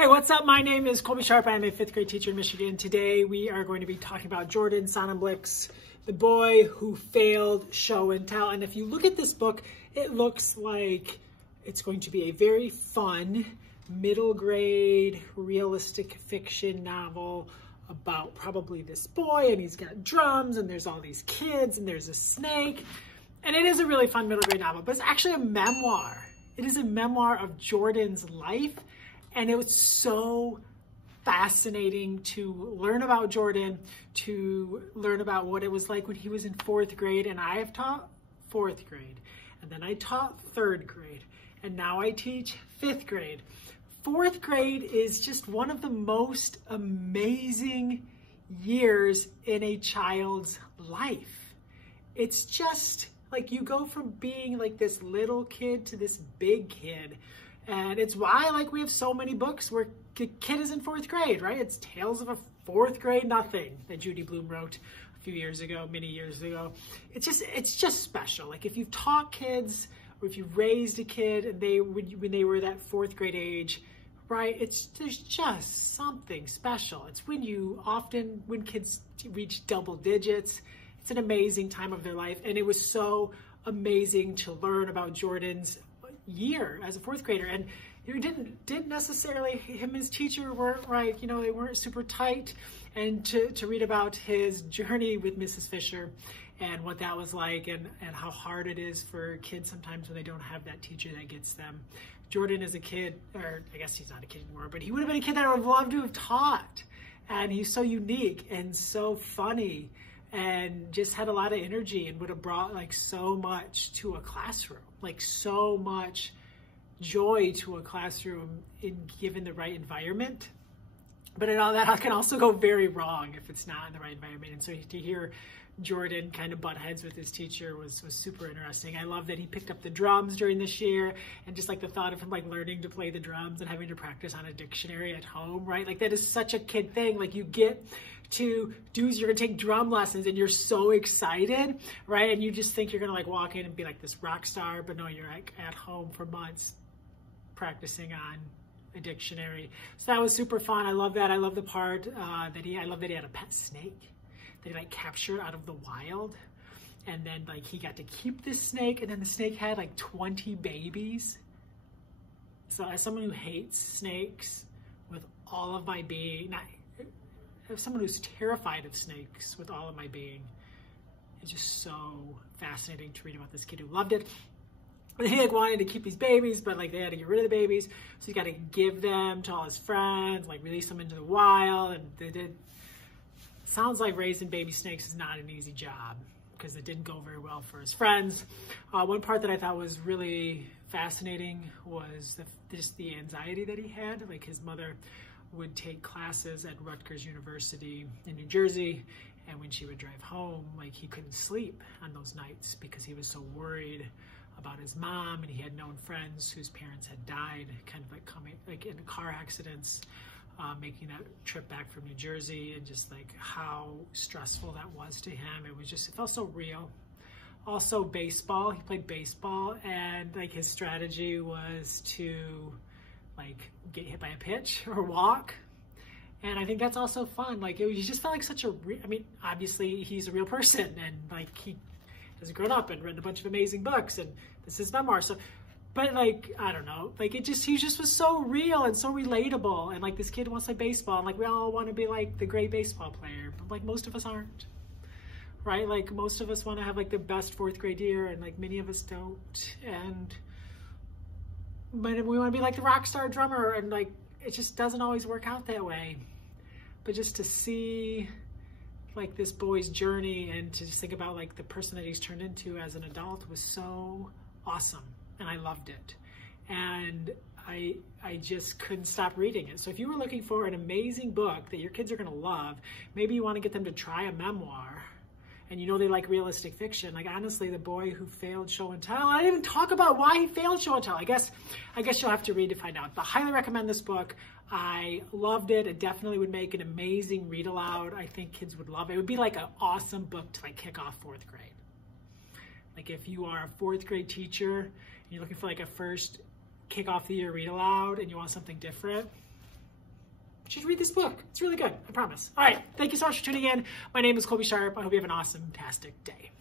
Hey, what's up? My name is Colby Sharp. I'm a fifth grade teacher in Michigan. Today we are going to be talking about Jordan Sonnenblick's The Boy Who Failed Show and Tell. And if you look at this book, it looks like it's going to be a very fun middle grade realistic fiction novel about probably this boy, and he's got drums and there's all these kids and there's a snake. And it is a really fun middle grade novel, but it's actually a memoir. It is a memoir of Jordan's life. And it was so fascinating to learn about Jordan, to learn about what it was like when he was in fourth grade. And I have taught fourth grade, and then I taught third grade, and now I teach fifth grade. Fourth grade is just one of the most amazing years in a child's life. It's just like you go from being like this little kid to this big kid. And it's why we have so many books where a kid is in fourth grade, right? It's Tales of a Fourth Grade Nothing that Judy Blume wrote a few years ago, many years ago. It's just special. Like if you've taught kids or if you raised a kid and when they were that fourth grade age, right? There's just something special. It's when kids reach double digits, it's an amazing time of their life. And it was so amazing to learn about Jordan's year as a fourth grader. And you didn't necessarily, him and his teacher weren't right, they weren't super tight. And to read about his journey with Mrs. Fisher and what that was like, and how hard it is for kids sometimes when they don't have that teacher that gets them. Jordan is a kid, or I guess he's not a kid anymore, but he would have been a kid that I would have loved to have taught. And he's so unique and so funny and just had a lot of energy and would have brought so much to a classroom, so much joy to a classroom given the right environment. But all that can also go very wrong if it's not in the right environment. And so to hear Jordan kind of butt heads with his teacher was super interesting. I love that he picked up the drums during this year, and just the thought of him learning to play the drums and having to practice on a dictionary at home, right? That is such a kid thing. You get to you're gonna take drum lessons and you're so excited, right? And you just think you're gonna walk in and be this rock star, but no, you're at home for months practicing on a dictionary. So that was super fun. I love that. I love the part I love that he had a pet snake that he captured out of the wild. And then he got to keep this snake, and then the snake had 20 babies. So as someone who hates snakes with all of my being, as someone who's terrified of snakes with all of my being, it's just so fascinating to read about this kid who loved it. And he wanted to keep these babies, but they had to get rid of the babies, so he got to give them to all his friends, release them into the wild, and they did. Sounds like raising baby snakes is not an easy job because it didn't go very well for his friends. One part that I thought was really fascinating was just the anxiety that he had. His mother would take classes at Rutgers University in New Jersey, and when she would drive home, he couldn't sleep on those nights because he was so worried about his mom, and he had known friends whose parents had died, kind of coming in car accidents, making that trip back from New Jersey, and just how stressful that was to him. It felt so real. Also baseball, he played baseball, and his strategy was to get hit by a pitch or walk. And I think that's also fun. He just felt such a obviously he's a real person, and he has grown up and read a bunch of amazing books, and this is his memoir. So, but I don't know, he just was so real and so relatable. And this kid wants to play baseball, and we all want to be the great baseball player, but most of us aren't, right? Most of us want to have the best fourth grade year, and many of us don't. But we want to be the rock star drummer, and it just doesn't always work out that way. But just to see this boy's journey, and to just think about the person that he's turned into as an adult was so awesome, and I loved it. And I just couldn't stop reading it. So if you were looking for an amazing book that your kids are gonna love, maybe you want to get them to try a memoir, and they like realistic fiction. Honestly, The Boy Who Failed Show and Tell. I didn't even talk about why he failed show and tell. I guess you'll have to read to find out. But I highly recommend this book. I loved it. It definitely would make an amazing read aloud. I think kids would love it. It would be an awesome book to kick off fourth grade. If you are a fourth grade teacher and you're looking for a first kick off the year read aloud and you want something different, should read this book. It's really good, I promise. All right, thank you so much for tuning in. My name is Colby Sharp. I hope you have an awesome, fantastic day.